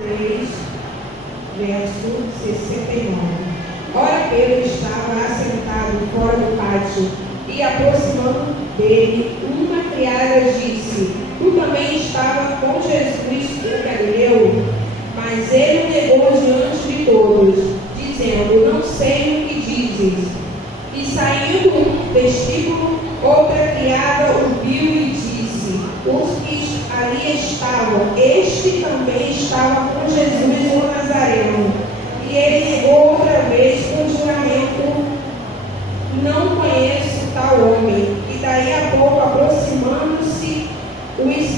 3, verso 69. Ora, Pedro estava assentado fora do pátio, e aproximando dele, uma criada disse: Tu também estava com Jesus, o Galileu? Mas ele o negou diante de todos, dizendo: Não sei o que dizes. E saindo um vestíbulo, outra criada o viu e disse: Os que ali estavam, este também estava com Jesus o Nazareno. E ele negou outra vez com juramento: Não conheço tal homem. E daí a pouco, aproximando-se, os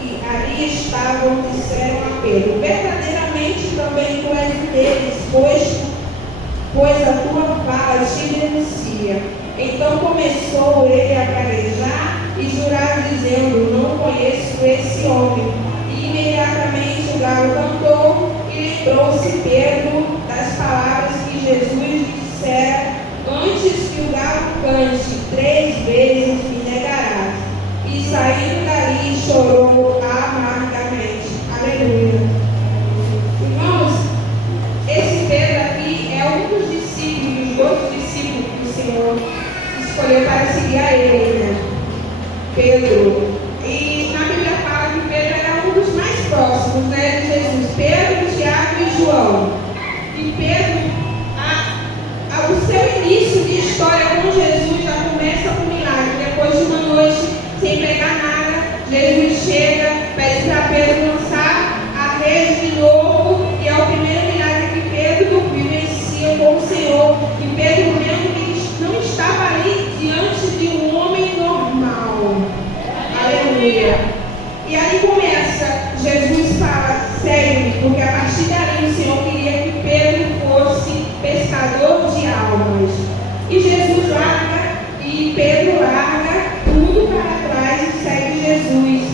que ali estavam disseram a Pedro: Verdadeiramente também tu és um deles, pois a tua fala te denuncia. Então começou ele a gaguejar e jurar, dizendo: Não conheço esse homem. E imediatamente o galo cantou, e lembrou-se Pedro das palavras que Jesus dissera: Antes que o galo cante 3 vezes me negarás. E saindo dali chorou amargamente. Aleluia. Irmãos, esse Pedro aqui é um dos discípulos, dos outros discípulos que o Senhor escolheu para seguir a ele, né? Pedro. E na Bíblia fala que Pedro era um dos mais próximos, né, de Jesus. Pedro, Tiago e João. E Pedro, o seu início de história com Jesus já começa com milagre. Depois de uma noite sem pegar nada, Jesus chega, pede para Pedro lançar a rede de novo, e é o primeiro milagre que Pedro vivencia com o Senhor. E Pedro vendo que não estava ali diante de um homem normal. Aleluia. E aí começa, Jesus fala: segue-me, porque a partir dali o Senhor queria que Pedro fosse pescador de almas. E Jesus larga, e Pedro larga tudo para trás e segue Jesus.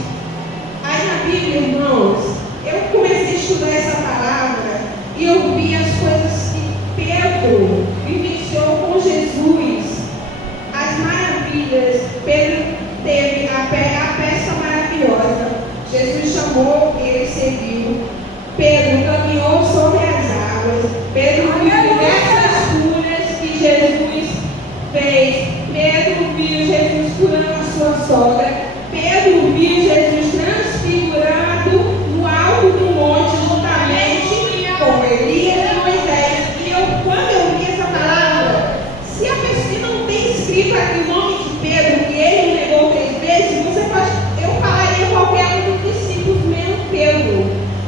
Aí na Bíblia, irmãos, eu comecei a estudar essa palavra e eu vi as coisas que Pedro vivenciou com Jesus, as maravilhas. Pedro teve a pesca maravilhosa. Jesus chamou e ele seguiu. Pedro caminhou sobre as águas. Pedro viu diversas curas que Jesus fez. Pedro viu Jesus curando a sua sogra. Pedro viu Jesus transfigurado no alto do monte, juntamente com Elias e Moisés. E quando eu vi essa palavra, se a pessoa não tem escrito aqui o nome de Pedro, que ele negou 3 vezes, eu falaria qualquer um dos discípulos, menos Pedro.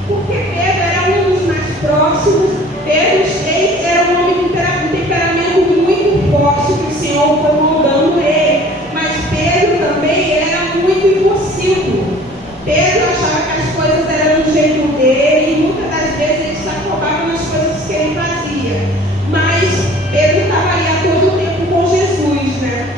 Porque Pedro era um dos mais próximos. Pedro era um homem de temperamento muito forte, que o Senhor foi moldando ele. Mas Pedro também era muito impulsivo. Pedro achava que as coisas eram do jeito dele, e muitas das vezes ele se afobava nas coisas que ele fazia. Mas Pedro estava ali a todo tempo com Jesus, né?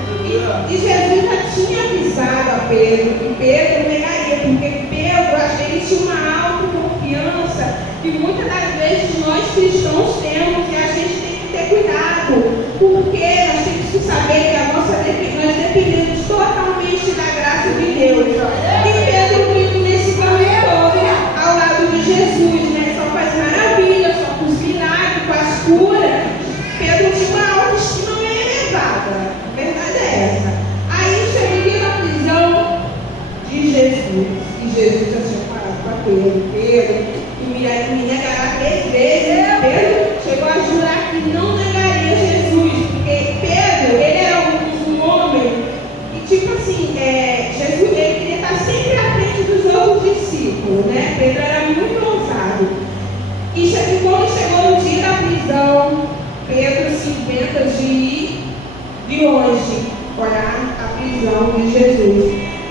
E Jesus já tinha avisado a Pedro que Pedro negaria, porque Pedro, às vezes, tinha uma autoconfiança que muitas das vezes nós cristãos temos, e a gente tem que ter cuidado, porque nós temos que saber que nós dependemos totalmente da graça de Deus. E Pedro vive nesse caminho todo ao lado de Jesus, né? Só com as maravilhas, só com os milagres, com as curas. Pedro tinha uma autoestima meio elevada. A verdade é essa. Aí cheguei na prisão de Jesus. E Jesus já tinha falado para Pedro, me negará 3 vezes. Pedro chegou a jurar que não negaria Jesus, porque Pedro, ele era um homem, e tipo assim, Jesus, ele queria estar sempre à frente dos outros discípulos, né? Pedro era muito ousado. E quando chegou no dia da prisão, Pedro se inventa de ir de longe olhar a prisão de Jesus.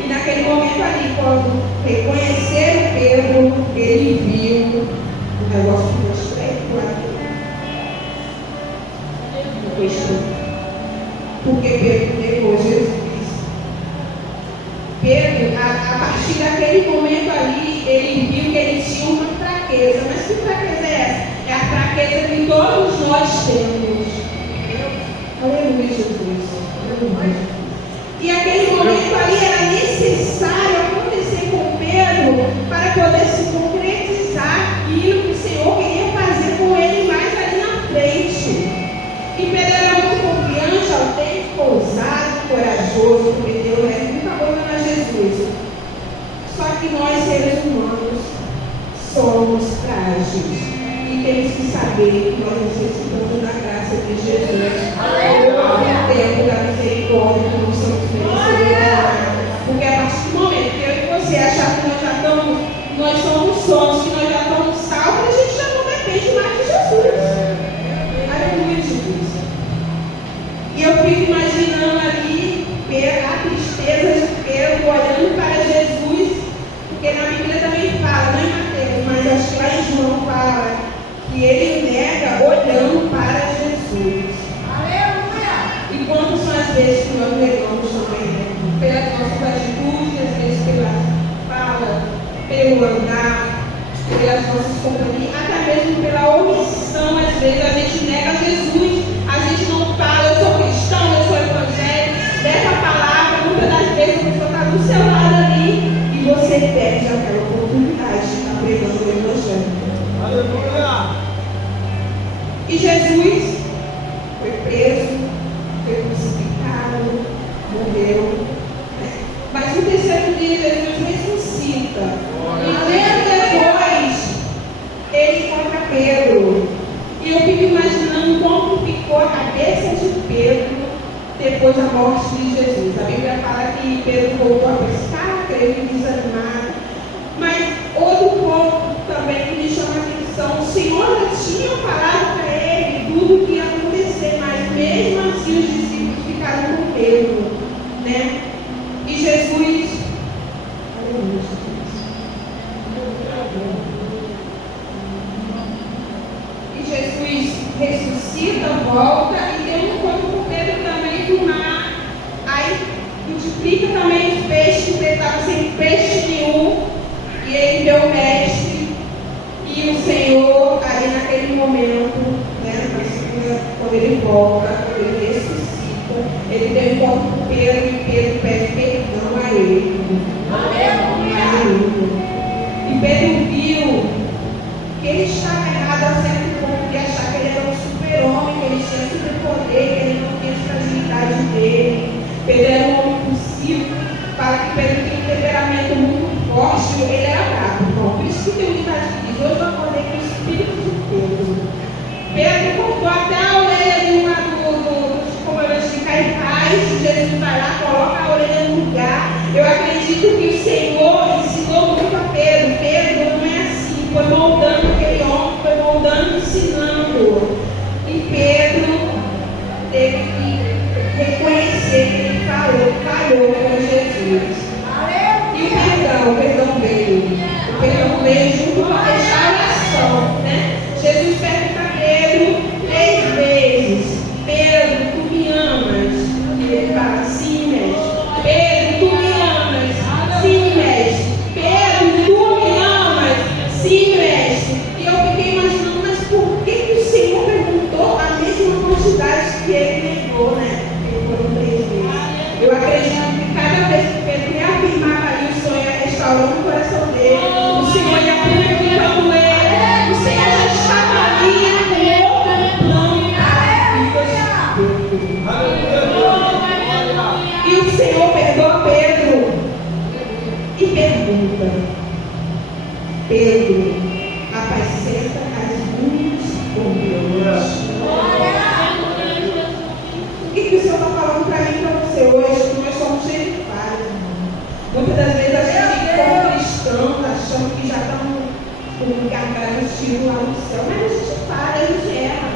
E naquele momento ali, quando reconheceram Pedro, ele viu o negócio que eu mostrei porque Pedro negou Jesus. Pedro, a partir daquele momento ali, ele viu que ele tinha uma fraqueza. Mas que fraqueza é essa? É a fraqueza que todos nós temos. Aleluia, Jesus. Aleluia. E aquele momento ali era necessário acontecer com Pedro para poder se concretizar aquilo que nós, seres humanos, somos frágeis. E temos que saber que nós necessitamos da graça de Jesus. O tempo da misericórdia, que nós somos merecedores. Porque a partir do momento que eu e você achar que nós somos sons, que nós já estamos salvos, a gente já não depende mais de Jesus. Aleluia, Jesus. E eu fico imaginando ali a tristeza de Pedro olhando para Jesus, porque na Bíblia também fala, não é Mateus, mas acho que lá em João fala que ele nega olhando para Jesus. Aleluia! E quantas são as vezes que nós negamos também, né? Pelas nossas atitudes, às vezes pela fala, pelo andar, pelas nossas companhias, até mesmo pela omissão. Às vezes a gente nega Jesus, a gente não fala, eu sou cristão, eu sou evangélico, dessa palavra, muitas das vezes a pessoa está do seu lado ali e você perde aquela oportunidade de estar pregando o evangelho. Aleluia! E Jesus foi preso, foi crucificado, morreu. Mas no terceiro dia Jesus ressuscita. E depois ele encontra Pedro. E eu fico imaginando como ficou a cabeça de Pedro depois da morte de Jesus. A Bíblia fala que Pedro voltou a pescar, creio que desanimado. Mas outro ponto também que me chama a atenção, o Senhor já tinha falado para ele tudo o que ia acontecer, mas mesmo assim os discípulos ficaram com medo, né? E Jesus, ressuscita, volta e tem um encontro com Pedro também do mar. Aí multiplica também os peixes, ele estava sem peixe nenhum. E ele vê o mestre e o Senhor ali naquele momento, né, quando ele volta, quando ele ressuscita, ele tem um encontro com Pedro e Pedro pede perdão a ele. Aleluia. E Pedro viu que ele estava errado a certo ponto de achar que ele era um super-homem, que ele tinha superpoder, que ele não tinha a fragilidade dele. Pedro era um homem impossível, para que Pedro tinha um temperamento muito forte, ele era bravo. Bom, por isso que tem um ditado que diz, hoje eu acordei com o espírito de Pedro. Pedro cortou até a orelha dos comandantes de Caifás, Jesus vai lá, coloca a orelha no lugar. Eu acredito que o Senhor ensinou muito a Pedro. Pedro não é assim, foi moldando aquele homem, foi moldando, ensinando. E Pedro teve que reconhecer que ele falhou com Jesus. E o perdão veio. O perdão veio junto com a restauração, né? Jesus pergunta a Pedro 3 vezes: Pedro, tu me amas? E ele fala: sim, mestre. Pedro, tu me amas? Sim, mestre. Pedro, tu me amas? Sim, mestre. E eu fiquei imaginando, mas por que o Senhor perguntou a mesma quantidade que ele negou, né? Ele foram 3 vezes. Eu acredito que cada vez que Pedro reafirmava ali o sonho, restaurando o coração dele, o Senhor ia purificando ele, o Senhor já estava ali com outro plano e o Senhor perdoa Pedro e pergunta: Pedro, apacenta as minhas ovelhas. O que o Senhor está falando para mim e para você hoje? Que nós somos cheios de falhas. Muitas das vezes a gente, como cristãos, achamos que já estamos com um gargalo lá no céu, mas a gente falha, a gente erra.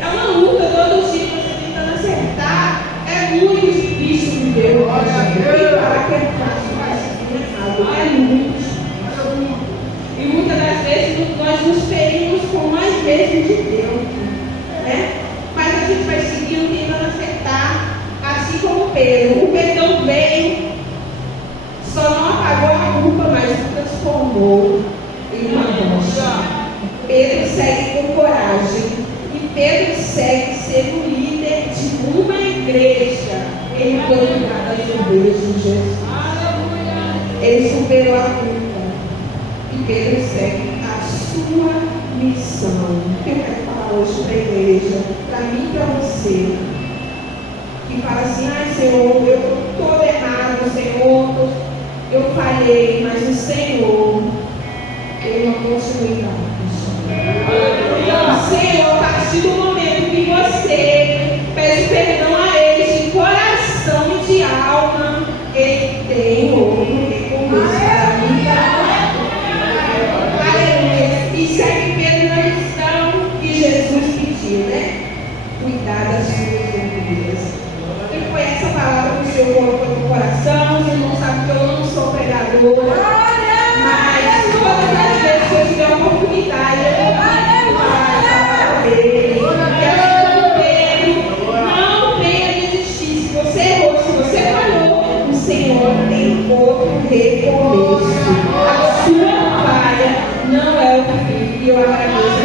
É uma luta todo dia, você tentando acertar. É muito difícil viver o que falar que é fácil, mas errado. É muito difícil. E muitas das vezes nós nos ferimos com nós mesmos de Deus, né? Mas a gente vai seguindo, tentando acertar, assim como Pedro. O perdão veio, só não apagou a culpa, mas o transformou em uma rocha. Pedro segue com coragem. E Pedro segue sendo líder de uma igreja em cuidar das ovelhas de Jesus. Ele superou a culpa. E Pedro segue a sua missão. Que eu quero falar hoje para a igreja, para mim e para você, que fala assim: ai, Senhor, eu estou todo errado, Senhor, eu falhei, mas o Senhor, Ele não continua dando. O Senhor, a partir do momento que você pede perdão a Ele de coração e de alma, Ele tem outro recompenso para a vida. Aleluia. E segue Pedro na lição que Jesus pediu, né? Cuidar das suas ovelhas. E foi essa palavra que o Senhor colocou no coração. Os irmãos sabem que eu não sou pregadora, mas todas as vezes que eu tiver a oportunidade, eu vou falar a palavra dele. E assim como Pedro, não venha desistir. Se você errou, se você falhou, o Senhor tem outro recomeço. A sua falha não é o fim. E eu agradeço.